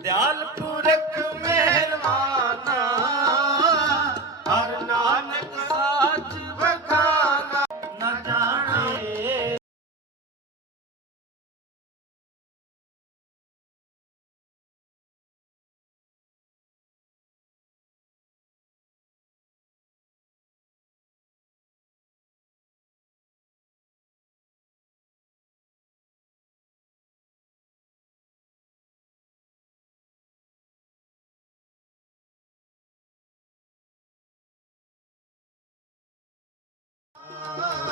ਦਿਆਲ ਪੁਰਖ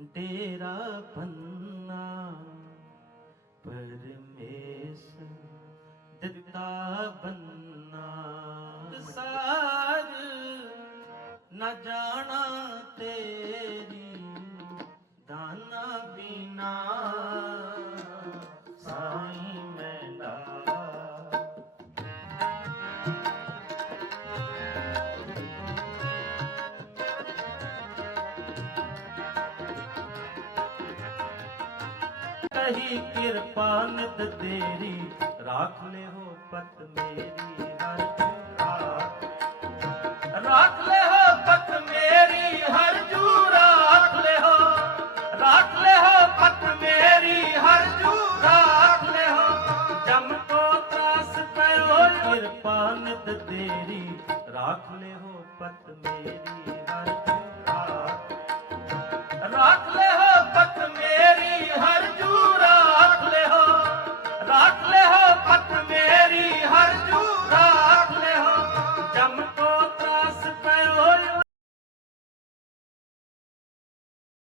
ਡੇਰਾ ਬੰਨਾ ਪਰਮੇਸ਼ਰ ਦਿੱਤਾ ਬੰਨਾ ਜਾ ਕਹੀ, ਕਿਰਪਾ ਨਤ ਤੇਰੀ, ਰਾਖ ਲੈ ਹੋ ਪਤ ਮੇਰੀ ਹਰ ਰਾਖ ਰਾਖ ਲੈ ਹੋ ਪਤ ਮੇਰੀ ਹਰ ਜੂ ਰਾਖ ਲੈ ਹੋ। ਰਾਖ ਲੈ ਹੋ ਪਤ ਮੇਰੀ ਹਰ ਜੂ ਰਾਖ ਲੈ ਹੋ। ਜਮ ਕੋ ਤਰਾਸ ਪਇਓ ਕਿਰਪਾ ਨਤ ਤੇਰੀ, ਰਾਖ ਲੈ ਹੋ ਪਤ ਮੇਰੀ